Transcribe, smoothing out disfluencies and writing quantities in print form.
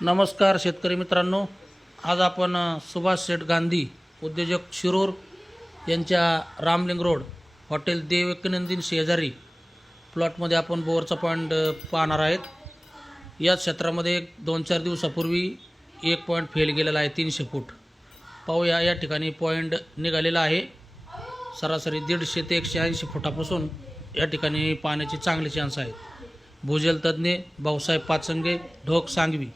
नमस्कार शेतकरी मित्रांनो, आज आपण सुभाष शेठ गांधी उद्योजक शिरूर यांच्या रामलिंग रोड हॉटेल देवकीनंदिन शेजारी प्लॉटमध्ये आपण बोरचा पॉईंट पाहणार आहेत। या क्षेत्रामध्ये 2-4 दिवसापूर्वी एक पॉईंट फेल गेलेला आहे 300 फूट। पाहूया, या ठिकाणी पॉईंट निघालेला आहे। सरासरी 150 ते 180 फुटापासून या ठिकाणी पाण्याचे चांगले चान्स आहेत। भूजल तज्ञ भाऊसाहेब पाचंगे, ढोक सांगवी।